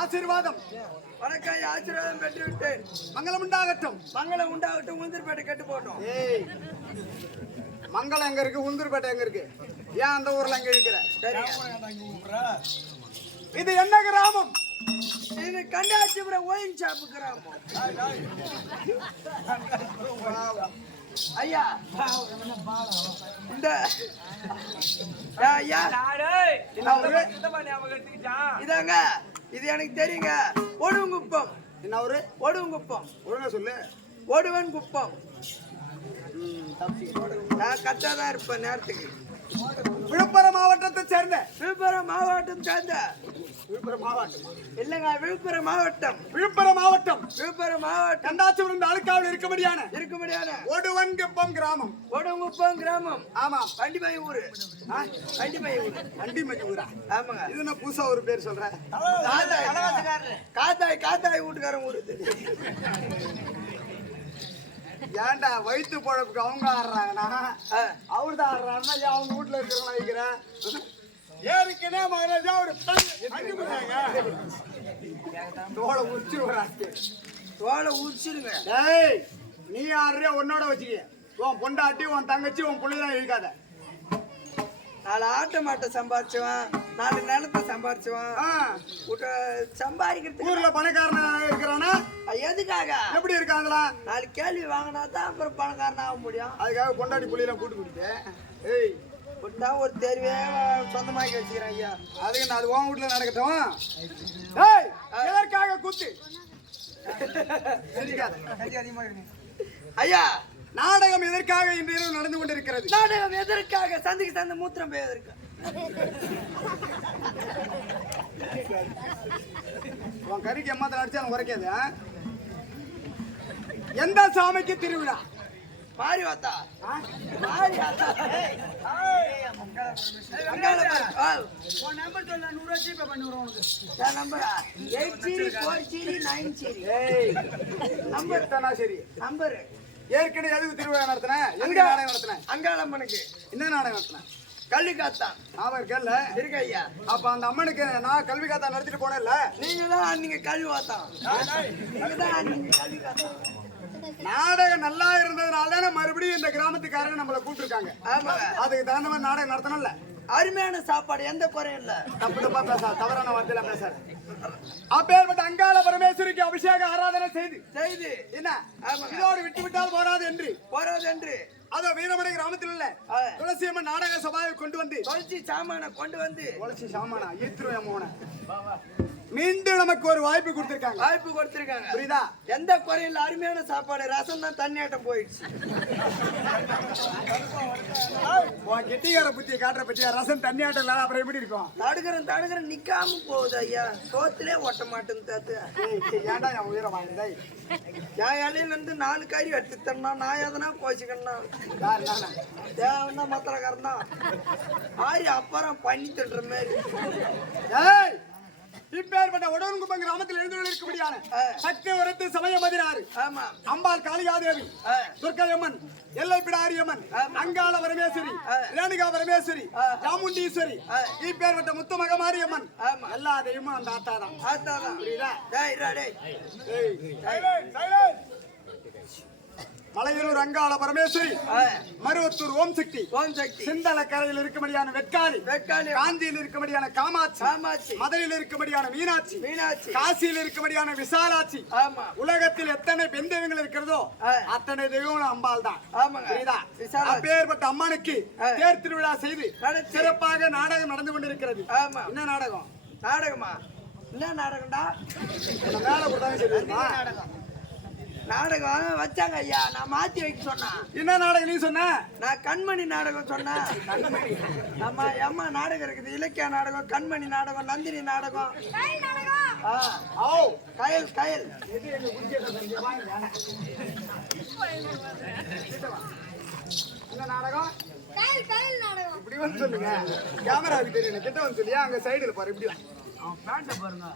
ஆசீர்வாதம் வணக்கம் ஆசீர்வாதம் பெற்று விட்டேன். மங்களம் உண்டாகட்டும். மங்களம் உண்டாகட்டும். உந்திரப்பேட்டை கட்டு போட்டோம். ஏய், மங்களம் எங்க இருக்கு, உளுந்தூர்பேட்டை எங்க இருக்கு? ஏன் அந்த ஊர்ல எங்க இருக்கிற? சரி, இது என்ன கிராமம்? இது கண்டாச்சிபுரம் ஒயின் ஷாப்பு கிராமம். ஐயா இந்த ஐயா இதாங்க, இது எனக்கு தெரியுங்க. ஒடுவங்குப்பம். என்ன ஊரு? ஒடுவங்குப்பம். ஒழுங்கா சொல்லு. ஒடுவன் குப்பம். நான் கரெக்டாதான் இருப்பேன் நேரத்துக்கு. விழுப்புரம் மாவட்டத்தை சேர்ந்த விழுப்புரம் மாவட்டம் சேர்ந்த விழுப்புரம் மாவட்டம் இல்லங்க, விழுப்புரம் மாவட்டம். விழுப்புரம் மாவட்டம் விழுப்புரம் மாவட்டம் கண்டாச்சிபுரம் தாலுகாவில் இருக்க முடியான ஒடுவன்குப்பம் கிராமம். ஒடுங்குப்பம் கிராமம். ஆமா. வண்டிமை ஊரு. வண்டிமை ஊரு. வண்டிமதி ஊரா? ஆமாங்க. இது என்ன புதுசா ஒரு பேர் சொல்ற? காத்தாய் வீட்டுக்காரன் ஊரு. ஏன்டா வயிற்று பொழப்புக்கு அவங்க ஆடுறாங்கன்னா அவரு தான் ஆடுறாங்கன்னா அவங்க வீட்டுல இருக்கிறவங்க வைக்கிறேன். ஏற்கனவே மகாராஜா ஒரு தோலை உரிச்சிருங்க. டேய், நீ ஆடுறியா உன்னோட வச்சுக்க. உன் பொண்டாட்டி, உன் தங்கச்சி, உன் பிள்ளைதான் இழுக்காத. 4 ஆட்ட மாட்டை சம்பாரிச்சுவான், 4 நிலத்தை சம்பாரிச்சுவான். சம்பாதிக்கிறதுக்கு ஊர்ல பணக்காரனா இருக்கிறானா? எதுக்காக? எப்படி இருக்காங்களா? 4 கேள்வி வாங்கினா தான் அப்புறம் பணக்காரன் ஆக முடியும். அதுக்காக பொண்டாட்டி புள்ளியெல்லாம் கூட்டு குடிப்பேன். ஏய், தான் ஒரு தேர்வே சொந்தமாக்கி வச்சுக்கிறேன் ஐயா. அதுக்கு நான் அது உன் வீட்டுல நடக்கட்டும். ஏய், எதற்காக கூத்து? ஐயா, நாடகம் எதற்காக இன்று இரவு நடந்து கொண்டிருக்கிறது? நாடகம் எதற்காக? சந்திக்கு சந்தை மூத்திரம் பெய்வதற்கு. உன் கறிக்கு எம்மாத்திரம் அடிச்சாலும் உரைக்காது. எந்த சாமிக்கு திருவிழா? மாறி வாத்தா. நம்பர் சொல்ல 100 ஜிபே பண்ணி விடுறோம் உனக்கு. நம்பரா 8 நம்பர் தானா? சரி, நம்பர். ஏற்கனவே எதுக்கு திருவிழா நடத்தின? எங்க நாடகம் நடத்தின? அங்காளம்மனுக்கு. என்ன நாடகம் நடத்தின? கல்வி காத்தான். ஞாபகம் இருக்கல? இருக்கு ஐயா. அப்ப அந்த அம்மனுக்கு நான் கல்வி காத்தா நடத்திட்டு போனேன்ல? நீங்க தான் நீங்க கல்வி காத்தான். நீங்க தான் நீங்க கல்வி காத்தான். நாடகம் நல்லா இருந்ததுனால மறுபடியும் இந்த கிராமத்துக்காரங்க நம்மளை கூப்பிட்டுருக்காங்க. அதுக்கு தகுந்த மாதிரி நாடகம் நடத்தணும்ல. அருமையான சாப்பாடு, எந்த குறையும் இல்ல. தப்பு தப்பா பேச, தவறான வார்த்தையில பேசாரு. அப்பேற்பட்ட அங்காள பரமேஸ்வரிக்கு அபிஷேக ஆராதனை செய்து என்ன இதோடு விட்டு விட்டால் போராது என்று அதோ வீரமடை கிராமத்தில் உள்ள துளசி அம்மன் நாடக சபாவை கொண்டு வந்து துளசி சாமானா மீண்டும் நமக்கு ஒரு வாய்ப்பு கொடுத்திருக்காங்க. புரியுதா? எந்த குறையில் அருமையான சாப்பாடு. ரசம் தான் தண்ணியாட்டம் போயிடுச்சு. கெட்டிகார புத்தியை காட்டுற பத்தியா? ரசம் தண்ணியாட்டம் இல்லாத அப்புறம் எப்படி இருக்கும்? தடுக்கிறேன் நிக்காம போகுது ஐயா. சோத்திலே ஓட்ட மாட்டேன்னு தாத்து. ஏன்டா என் உயிரை வாங்கினதை? என் இலையில இருந்து 4 கறி எடுத்து தரணும். நான் எதனா கோச்சிக்கணும். தேவன்னா மத்திரக்காரன் தான். ஆரி அப்புறம் பண்ணி தள்ளுற மாதிரி. இப்பேற்பட்ட ஒடுவன்குப்பம் கிராமத்தில் எழுந்துள்ளிருக்கும்படியான சக்தி உரத்து சமய பதினாறு அம்பாள் காளிகாதேவி, துர்க்கையம்மன், எல்லைப்பிடாரியம்மன், அங்காள பரமேஸ்வரி, ரேணுகா பரமேஸ்வரி, சாமுண்டீஸ்வரி, இப்பேற்பட்ட முத்து மகமாரியம்மன் எல்லா தெய்வமும் அந்த ஆத்தாதான். புரியுதா? மலையூர் அங்காள பரமேஸ்வரி, மருவத்தூர் ஓம் சக்தி, சிந்தல கரையில் இருக்கும்படியான வெட்காளி, காஞ்சியில் இருக்கும்படியான காமாட்சி, மதுரையில் இருக்கும்படியான மீனாட்சி, காசியில் இருக்கும்படியான விசாலாட்சி. உலகத்தில் எத்தனை பெண் தெய்வங்கள் இருக்கிறதோ அத்தனை தெய்வம் அம்பாள் தான். புரியுதா? அப்பேற்பட்ட அம்மனுக்கு தேர் திருவிழா செய்து சிறப்பாக நாடகம் நடந்து கொண்டிருக்கிறது. என்ன நாடகம்? நாடகமா? என்ன நாடகம்டா? வேலை கொடுத்தாங்க. சரி, நாடகம் வச்சாங்க ஐயா. நான் மாத்தி வைக்க சொன்னேன். என்ன நாடகம் நீ சொன்ன? நான் கண்மணி நாடகம் சொன்னேன். நம்ம அம்மா நாடகம் இருக்குது. இலக்கிய நாடகம், கண்மணி நாடகம், நந்தினி நாடகம், கயல். என்ன நாடகம்? இப்படி வந்து சொல்லுங்க. கேமராவுக்கு தெரியும். கிட்ட வந்து சொல்லியா? அங்க சைடுல பாரு. இப்படி பாருங்க.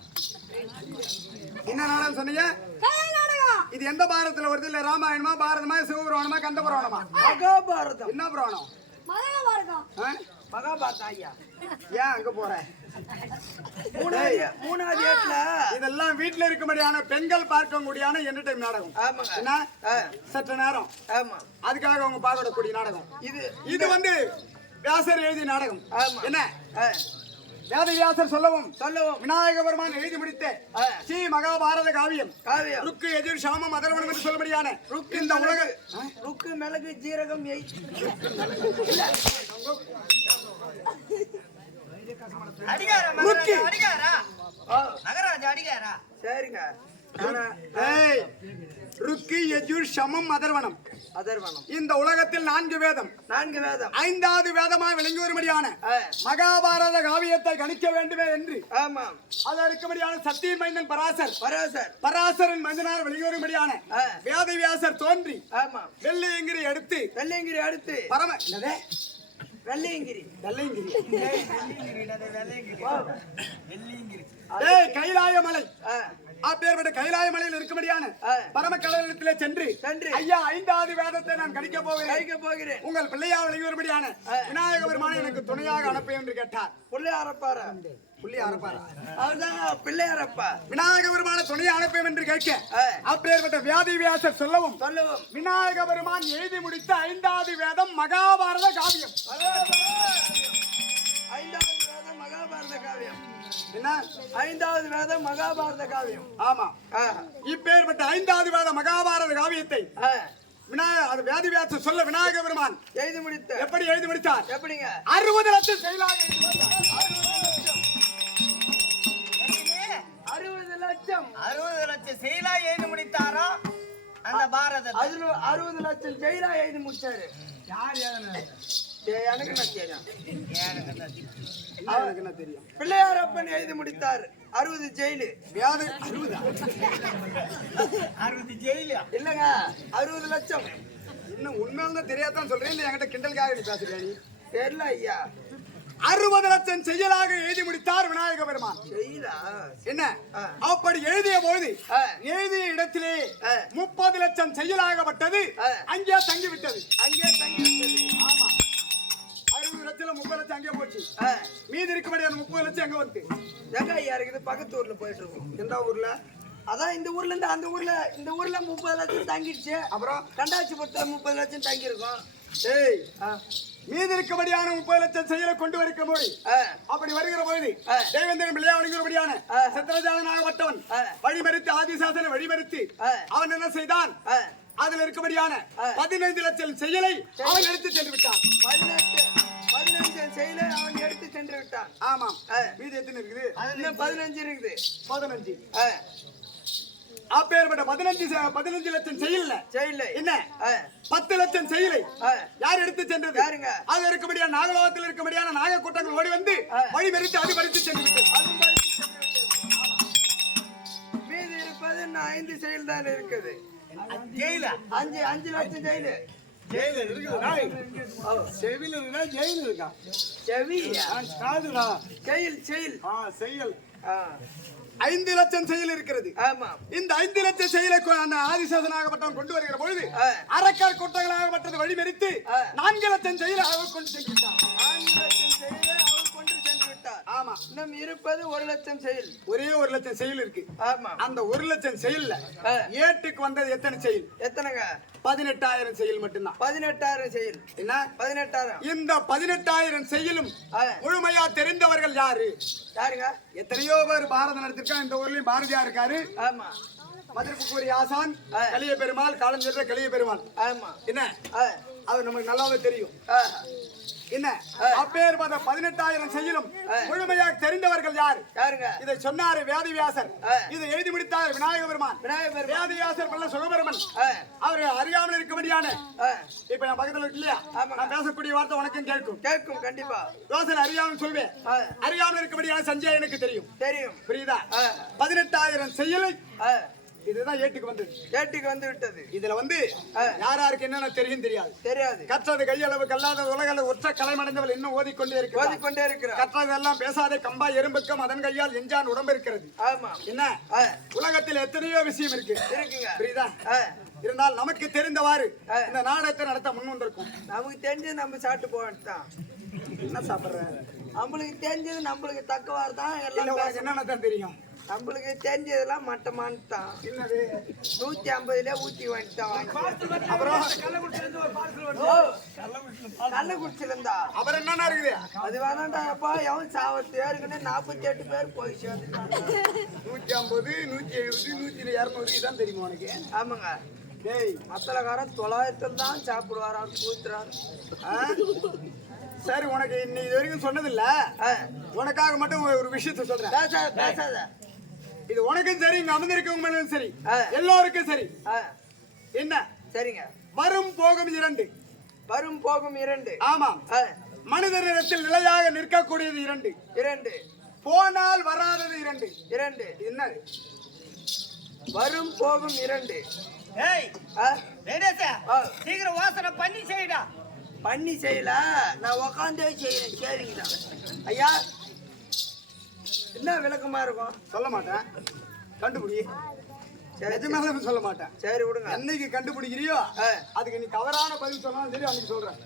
என்ன நாடகம் சொன்னீங்க? இது எந்த பாரதத்துல வருது? இல்ல ராமாயணமா, பாரதமா, சிவபுராணமா, கந்த புராணமா? மகாபாரதம். என்ன புராணம்? மகாபாரதம் ஐயா. ஏன் அங்க போற? மூணாவது ஏட்ல இதெல்லாம் வீட்டுல இருக்கும்படியான பெண்கள் பார்க்கக்கூடியான என்டர்டைன் நாடகம். ஆமாங்க. என்ன சற்று நேரம் ஆமா. அதுக்காக அவங்க பார்க்கக்கூடிய நாடகம் இது இது வந்து வியாசர் எழுதிய நாடகம். ஆமா. என்ன வேதவியாசர் சொல்லவும் சொல்லவும் விநாயக பெருமான் எழுதி முடித்த ஸ்ரீ மகாபாரத காவியம் காவியம் ருக்கு எதிர் சாமம் அதர்வனம் என்று சொல்லபடியான ருக்கு இந்த உலக ருக்கு மிளகு ஜீரகம் சரிங்க. ருக்கு எஜுர் சமம் அதர்வனம் அதர்வனம் இந்த உலகத்தில் 4 வேதம். 4 வேதம். 5வது வேதமாக விளங்கி வரும்படியான மகாபாரத காவியத்தை கணிக்க வேண்டுமே என்று ஆமா அது இருக்கும்படியான சத்தியின் மைந்தன் பராசர் பராசர் பராசரின் மைந்தனார் விளங்கி வரும்படியான வேதவியாசர் தோன்றி ஆமா வெள்ளையங்கிரி எடுத்து வெள்ளையங்கிரி அடுத்து பரம வெள்ளையங்கிரி வெள்ளையங்கிரி வெள்ளையங்கிரி கைலாய மலை அப்பேற்பட்ட கைலாய மலையில் இருக்கும்படியான பரம கடலிடத்திலே சென்று ஐயா 5வது வேதத்தை நான் கணிக்க போகிறேன். உங்கள் பிள்ளையா விளங்கி வரும்படியான விநாயக பெருமானை எனக்கு துணையாக அனுப்ப என்று கேட்டார். பிள்ளையாரப்பாரா அவர்தான் பிள்ளையாரப்பா. விநாயக பெருமான துணையை அனுப்ப என்று கேட்க அப்பேற்பட்ட வேதவியாசர் சொல்லவும் விநாயக பெருமான் எழுதி முடித்த 5வது வேதம் மகாபாரத காவியம். 5வது வேதம் மகாபாரத காவியம். என்ன 5வது வேதம் மகாபாரத காவியம். ஆமா. இப்பேற்பட்ட 5வது வேத மகாபாரத காவியத்தை வேதவியாசர் சொல்ல விநாயக பெருமான் எழுதி முடித்த எப்படி எழுதி முடித்தார்? எப்படிங்க? 60 லட்சம் செயலாக 60 லட்சம் செயலா எழுதி முடித்தாரா? அந்த பாரத 60 லட்சம் செயலா எழுதி முடிச்சாரு. யார் எனக்கு என்ன தெரியும். பிள்ளையாரப்பன் எழுதி முடித்தார் 60 ஜெயிலு. 60 ஜெயிலு இல்லங்க 60 லட்சம். இன்னும் உண்மையில தெரியாதான் சொல்றேன். இல்ல என்கிட்ட கிண்டலுக்காக நீ பேசுறியா? நீ தெரியல ஐயா. 60 லட்சம் செயலாக எழுதி முடித்தார் விநாயக பெருமான். என்ன அப்படி எழுதிய போது எழுதிய இடத்திலே 30 லட்சம் செயலாகப்பட்டது அங்கே தங்கிவிட்டது. ஆமா 60 லட்சம் 30 லட்சம் அங்கே போச்சு. மீதி இருக்கக்கூடிய 30 லட்சம் எங்க வந்து எங்க ஐயா இருக்குது? பக்கத்து ஊர்ல போயிட்டு இருக்கோம். எந்த ஊர்ல? அதான் இந்த ஊர்ல இருந்து அந்த ஊர்ல இந்த ஊர்ல 30 லட்சம் தங்கிடுச்சு. அப்புறம் கண்டாச்சிபுரத்துல 30 லட்சம் தங்கி இருக்கோம். மீதி இருக்கபடியான 30 லட்சம் செயலை கொண்டு வருகிற போது அப்படி வருகிற போது தேவேந்திரன் பிள்ளையா வழங்குகிறபடியான சித்திரஜாதனாகப்பட்டவன் வழிமறித்து ஆதிசாசனை வழிமறித்து அவன் என்ன செய்தான்? அதில் இருக்கபடியான 15 லட்சம் செயலை அவன் எடுத்து சென்று விட்டான். 15 செயலை அவன் எடுத்து சென்று விட்டான். ஆமாம். மீதி எத்தனை இருக்குது? 15 இருக்குது. 15 அப்பேற்பட்ட 15 லட்சம் செயல்ல என்ன 10 லட்சம் செயலை யார் எடுத்து சென்றது? அது இருக்கபடியா நாகலோகத்தில் இருக்கபடியான நாக கூட்டங்கள் ஓடி வந்து வழி மறித்து அது மறித்து சென்று மீதி இருப்பது 5 செயல் தான் இருக்குது. 5 லட்சம் செயலு செயல் 5 லட்சம் செயல் இருக்கிறது. இந்த 5 லட்சம் செயலை ஆதிசாசனாகப்பட்டவன் கொண்டு வருகிற பொழுது அரக்கர் கூட்டங்களாகப்பட்டது வழிமறித்து 4 லட்சம் செயலை அவர் கொண்டு சென்றுவிட்டார். 4 லட்சம் செயலை அவர் கொண்டு சென்று விட்டார். ஆமா. இன்னும் இருப்பது 1 லட்சம் செயல். ஒரே 1 லட்சம் செயல் இருக்கு. ஆமா. அந்த 1 லட்சம் செயல்ல ஏட்டுக்கு வந்தது எத்தனை செயல்? எத்தனைங்க? 18,000 செயல் மட்டும்தான். 18,000 செயல். என்ன 18,000? இந்த 18,000 செயலும் முழுமையா தெரிந்தவர்கள் யாருங்க? எத்தனையோ பேர் பாரதம் நடத்திருக்காங்க. இந்த ஊர்லயும் பாரதியா இருக்காரு. ஆமா. மதுரைக்குரிய ஆசான் கலிய பெருமாள், காலம் சென்ற கலிய பெருமாள். ஆமா. என்ன அவர் நமக்கு நல்லாவே தெரியும். என்ன அப்பேற்பட்ட 18,000 செயலும் முழுமையாக தெரிந்தவர்கள் யாருங்க? இதை சொன்னாரு வேதவியாசர். இதை எழுதி முடித்தார் விநாயக பெருமான். வேதவியாசர் பல்ல சுகபெருமன் அவர் அறியாமல் இருக்கும்படியான இப்ப என் பக்கத்துல இருக்கு இல்லையா, நான் பேசக்கூடிய வார்த்தை உனக்கும் கேட்கும். கண்டிப்பா யோசனை அறியாமல் சொல்வேன். அறியாமல் இருக்கும்படியான சஞ்சய் எனக்கு தெரியும். புரியுதா? 18,000 செயலை இதுதான் ஏட்டுக்கு வந்து விட்டது. இதுல வந்து யாருக்கு என்னென்ன தெரியாது. கற்றது கையளவு கல்லாத உலகளவு ஒற்ற கலைமடைந்தவள் இன்னும் ஓதிக்கொண்டே இருக்கிறார். கற்றது எல்லாம் பேசாதே கம்பா எறும்புக்கம் அதன் கையால் எஞ்சான் உடம்பு இருக்கிறது. என்ன உலகத்தில் எத்தனையோ விஷயம் இருக்குங்க. புரியுதா? இருந்தால் நமக்கு தெரிந்தவாறு இந்த நாடகத்தை நடத்த முன் வந்திருக்கும். நமக்கு தெரிஞ்சு நம்ம சாப்பிட்டு போகத்தான். என்ன சாப்பிடுற? நம்மளுக்கு தெரிஞ்சது நம்மளுக்கு தக்கவாறு தான் இல்ல, எல்லாம் உனக்கு என்னென்ன தான் தெரியும்? நம்மளுக்கு தெரிஞ்சதெல்லாம் மட்டமானு தான். என்னது? 150ல ஊத்தி வந்துட்டான். அப்புறம் கள்ளக்குறிச்சில இருந்தா அப்புறம் என்னென்ன இருக்குது? அது வேணாண்டாப்பா, எவன் சாவத்து ஏற்கனவே 48 பேர் போய் சேர்ந்துட்டாங்க. 150, 170, 100, 200 இதான் தெரியுமா உனக்கு? ஆமாங்க. டேய், மத்தலக்காரன் 900 தான் சாப்பிடுவாராம், கூத்துறான். சரி, உனக்கு இன்னைக்கு இது வரைக்கும் சொன்னதில்ல. உனக்காக மட்டும் ஒரு விஷயத்த சொல்றேன். பேசாத பேசாத. இது உனக்கும் சரி, இங்க அமர்ந்திருக்கவங்க மேலும் சரி, எல்லோருக்கும் சரி. என்ன? சரிங்க. வரும் போகும் 2. வரும் போகும் 2. ஆமாம். மனிதனிடத்தில் நிலையாக நிற்கக்கூடியது 2. 2. போனால் வராதது 2. 2. என்ன? வரும் போகும் 2. ஏய் ரேடேசா, சீக்கிரம் வாசனை பண்ணி செய்டா. பண்ணி செய்யல, நான் உக்காந்தே செய்யறேன். சரிங்கண்ணா. ஐயா, என்ன விளக்கமா இருக்கும்? சொல்ல மாட்டேன், கண்டுபிடி. நிஜமாவே சொல்ல மாட்டேன். சரி விடுங்க. என்னைக்கு கண்டுபிடிக்கிறியோ அதுக்கு நீ தவறான பதில் சொன்னாலும் சரி, அன்னைக்கு சொல்றேன்.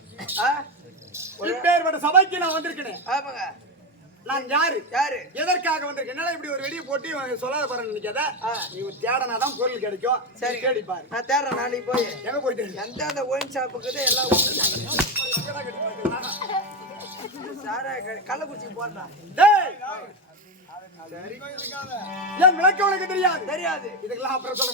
இப்பேற்பட்ட சபைக்கு நான் வந்திருக்கேன். ஆமாங்க. நான் யாரு? யாரு? எதற்காக வந்திருக்கேன்? என்னால இப்படி ஒரு வெடியை போட்டு சொல்லாத பாருன்னு நினைக்காத. நீ தேடனாதான் பொருள் கிடைக்கும். சரி, தேடி பாரு. நான் தேடுறேன். நாளைக்கு போய் எங்க போயிட்டு எந்த அந்த ஒயின் ஷாப்புக்குது எல்லாம் சாரா கள்ளக்குறிச்சி போடுறான். என் விளக்கம் உனக்கு தெரியாது? தெரியாது. இதுக்கெல்லாம் அப்புறம் சொல்ல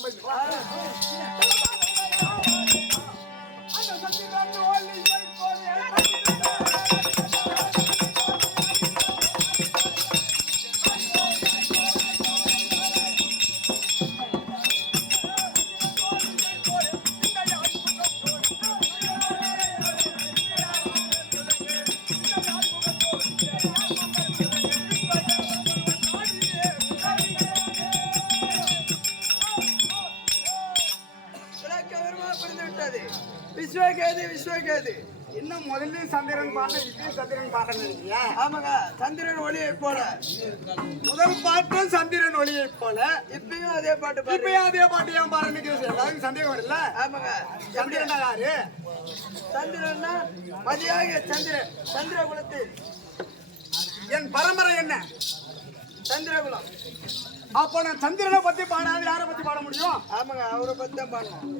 விஸ்வகேது விஸ்வகேது. இன்னும் முதல்ல சந்திரன் பாட்டு, இப்பயே சந்திரன் பாட்டு நினைக்கிறியா? ஆமாங்க. சந்திரன் ஒளியை போல. முதல் பாட்டும் சந்திரன் ஒளியை போல, இப்பயும் அதே பாட்டு. இப்பயும் அதே பாட்டு ஏன் பாரு நினைக்கிறது? எல்லாருக்கும் சந்தேகம் வரல. ஆமாங்க. சந்திரன் யாரு? சந்திரன்னா மதியாக சந்திரன், சந்திரகுலத்து. என் பரம்பரை என்ன? சந்திரகுலம். அப்போ நான் சந்திரனை பத்தி பாடாது யாரை பத்தி பாட முடியும்? ஆமாங்க, அவரை பத்தி தான் பாடணும்.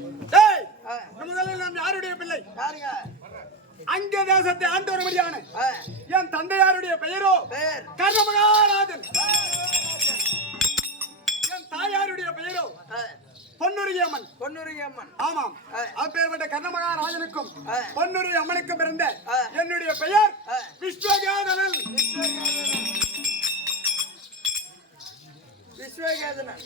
முதலில் நான் யாருடைய பிள்ளை? யாருங்க? அங்க தேசத்தை ஆண்டு வரும்படியான என் தந்தையாருடைய பெயரோ கர்ணமகாராஜன். என் தாயாருடைய பெயரோ பொன்னுரியம்மன். பொன்னுரியம்மன். ஆமாம். அப்பேற்பட்ட கர்ணமகாராஜனுக்கும் பொன்னுரி அம்மனுக்கும் பிறந்த என்னுடைய பெயர் விஸ்வகேதனன். விஸ்வகேதனன்.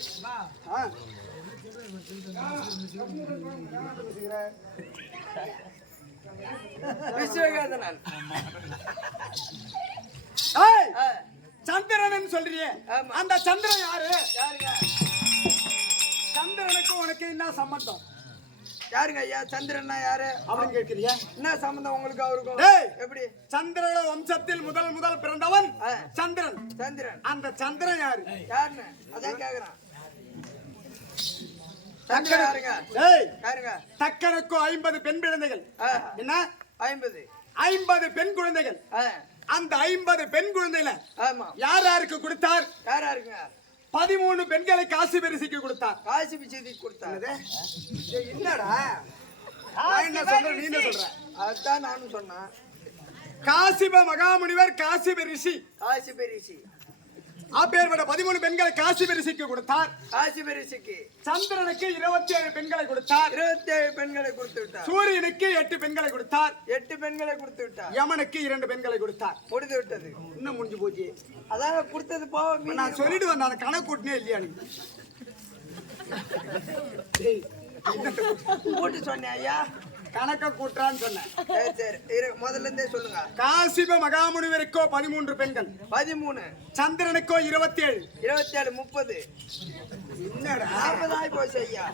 விஸ்வகேதனன். சந்திரன் சொல்றியே, அந்த சந்திரன் யாரு? யாருங்க? சந்திரனுக்கு உனக்கு என்ன சம்பந்தம்? யாருங்க ஐயா? சந்திரன்னா யாரு அப்படின்னு கேட்கிறியா? என்ன சம்பந்தம் உங்களுக்கு அவருக்கும்? எப்படி? சந்திரன வம்சத்தில் முதல் பிறந்தவன் சந்திரன். சந்திரன். அந்த சந்திரன் யாரு? யாருன்னு அதான் கேக்குறான். தக்கனுக்கு 50 பெண் குழந்தைகள். என்ன? 50 பெண் குழந்தைகள். அந்த 50 பெண் குழந்தைகளை யார் யாருக்கு கொடுத்தார்? யார் யாருங்க? 13 பெண்களை காசி பரிசுக்கு கொடுத்தார். காசி பரிசுக்கு கொடுத்தாரு. என்னடா என்ன சொல்ற? நீ என்ன சொல்ற? அதான் நானும் சொன்னேன். காசிப மகாமுனிவர் காசிப ரிஷி. காசிப ரிஷி. அப்பேற்பட்ட 13 பெண்களை காசி பரிசுக்கு கொடுத்தார். காசி பரிசுக்கு. சந்திரனுக்கு 27 பெண்களை கொடுத்தார். 27 பெண்களை கொடுத்து விட்டார். சூரியனுக்கு 8 பெண்களை கொடுத்தார். 8 பெண்களை கொடுத்து விட்டார். யமனுக்கு 2 பெண்களை கொடுத்தார். முடிந்து விட்டது. இன்னும் முடிஞ்சு போச்சு. அதான் கொடுத்தது போக. நான் சொல்லிட்டு வந்தேன், அந்த கணக்கு கூட்டினே இல்லையா நீ? கூட்டு சொன்னேன் ஐயா. கணக்க கூட்டுறான்னு சொன்னேன். சரி, முதல்ல இருந்தே சொல்லுங்க. காசிப மகாமுனிவருக்கோ 13 பெண்கள். 13. சந்திரனுக்கோ 27. 27 30. என்னடா 40 ஆகி போச்சு ஐயா.